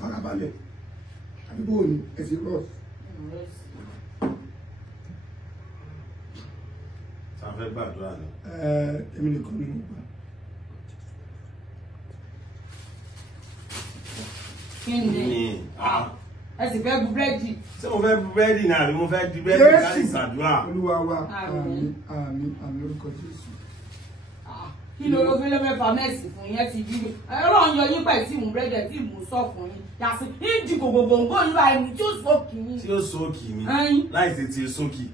farabalẹ̀ àbí bó ni ẹ ti rọ̀. Sàfẹ́ gbàdúrà ni. Èmi nìkan ni mo gbà. Kí ni? Ẹ sì fẹ́ bu búrẹ́dì. Ṣé mo fẹ́ bu búrẹ́dì náà àbí mo fẹ́ di búrẹ́dì láti ṣàdúrà? Olúwa wa àmín lórúkọ Jésù. Kí ló ló fi lọ́fẹ́ fa mẹ́sì fún yẹn ti jí. Ọlọ́run yọ yín pẹ̀ tí mú búrẹ́dì tí mú sọ fún yín. Yàtí ìdí gbogbogbò ń bá ẹni tí ó sókì yín. Tí ó sókì mi láì tètè sókì.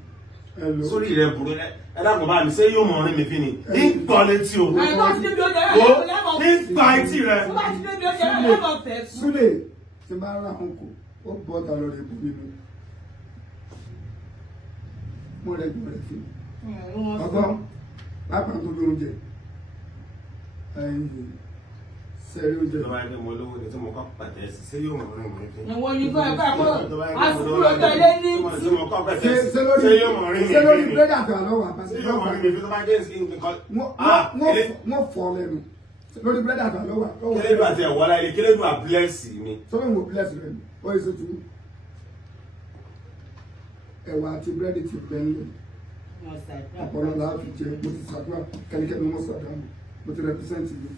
Sórí rẹ̀ burú ẹ dákun bá mi ṣé yóò mọ̀ orin mi fi ni. Ní gbọ́ létí o. Ní gbọ́ etí rẹ̀. Sule ti máa ń ra ọkọ̀ ó bọ́ ọ̀tà lọ rẹ̀ bú nínú. Mo rẹ̀ gbọ́ rẹ̀ fi. Ọgbọ́n lápá tó bí oúnjẹ. Sẹ́rí oúnjẹ. Lọ́wọ́ ẹgbẹ́ mo lówó ni tí mo kọ́ pàtẹ́ sí ṣé yóò mọ̀ orin mi fi. Ìwọ̀n ní kọ́ ẹ̀ka kó àsìkò tẹ̀lé ní tí. Ṣé yóò mọ̀ orin mi fi. Ṣé lórí búrẹ́dì àti àlọ́wà àbáṣe. Ṣé yóò mọ̀ orin mi fi tó bá dé sí nǹkan. Wọ́n fọ́ lẹ́nu. Lórí búrẹ́dì àti àlọ́wà. Kílódù àti ẹ̀wọ́ láyé kílódù àbúlẹ̀sì ni. Sọ́wọ́n ìwò búlẹ̀sì rẹ̀ ni ó yẹ sótú. Ẹ̀wà àti búrẹ́dì ti bẹ́ nílẹ̀. Ọ̀pọ̀lọpọ̀ láti jẹ mo ti ṣàdúrà kẹ́nikẹ́ni mo ṣàdúrà mo ti rẹpísẹ́ǹtì yìí.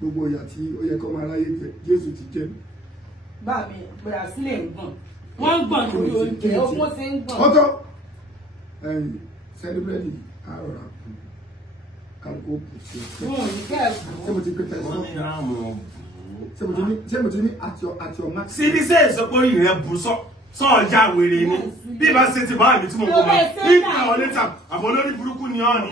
Gbogbo ìyà tí ó yẹ kó máa ráyè jẹ Jésù ti jẹ. Bá mi gbọ́dọ̀ sílẹ̀ ń gbọ̀n. Wọ́n ń gbọ̀n lórí oúnjẹ ó mọ́ sí ń gbọ̀n. Ọ̀tọ̀ sẹ́lẹ̀bírẹ́dì àrọ̀rà kálukú kù sí ọ̀sẹ̀. Ṣé mo ti pépè sọ? Ṣé mo ti ní àti ọ̀ma? Sídí sẹ́ ìsọpọ̀ yìí rẹ̀ bù sọ́ọ̀jà wèrè ni. Bí bá ṣe ti bá mi tí mo kọ́ mọ́. Nígbà ọ̀ létà àbọ̀ lórí burúkú ni ọ́ ni.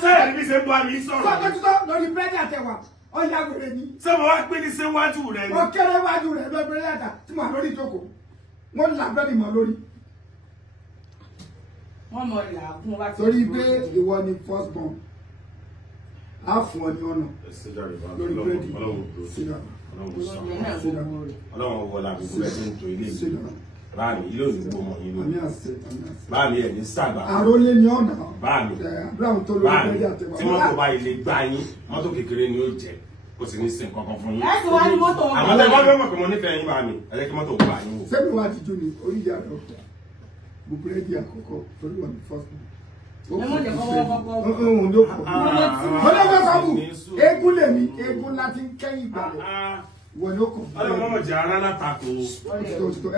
Sẹ́yìn bí ṣe ń bá mi sọ̀rọ̀. Sọ́kẹ́tútọ́ lórí búrẹ́dì àtẹ̀wà ọ̀yà wèrè ni. Ṣé mo wá pé ní síwájú rẹ̀ ni? Ó kéré wájú rẹ̀ lọ búrẹ́dì àtà tí mo wà lórí ìjókòó. Wọ́n là búrẹ́dì mọ́ lórí. Wọ́n mọ̀ làágùn wá. Torí pé ìwọ ni first born. Á fún ọ ní ọ̀nà lórí búrẹ́dì. Ọlọ́run wọlé àbúkú rẹ̀ tó ń to ilé ìlú. Báàmì ilé òyìnbó mọ̀ yín lónìí. Báàmì ẹ̀ ní sàgbà. Àrólé ni ọ̀nà. Báàmì tí mọ́tò bá ilé gbá yín, mọ́tò kékeré ni ó jẹ́. Kò sì ní sin kankan fún yín. Ẹ sì wá ní mọ́tò wọn. Àmọ́ tẹ́ bá fẹ́ mọ̀ pé mo nífẹ̀ẹ́ yín báàmì, ẹ jẹ́ kí mọ́tò gbà yín wò. Sẹ́mi wá ti jó ni orí ìyá rẹ̀ ọ̀pọ̀. Búrẹ́dì àkọ́kọ́ torí wà ní first born. Ẹmọ́jẹ̀ kọ́kọ́. Ọlọ́gbọ́n sábù, eégún lèmi, eégún láti ń kẹ́yìn ìgbàlẹ̀. Wọ́n ni ó kàn. Ọlọ́run mọ̀ jẹ́ ara látakò.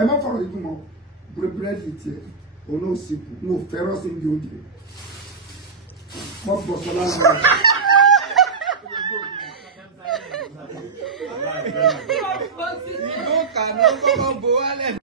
Ẹ má fọ̀rọ̀ ikú mọ́, búrẹ́dì tiẹ̀, òun náà sì kú, mo fẹ́ràn sí ibi oúnjẹ. Wọ́n bọ̀ sọ́lá náà. Ìlú kàná kọ́kọ́ bo wálẹ̀.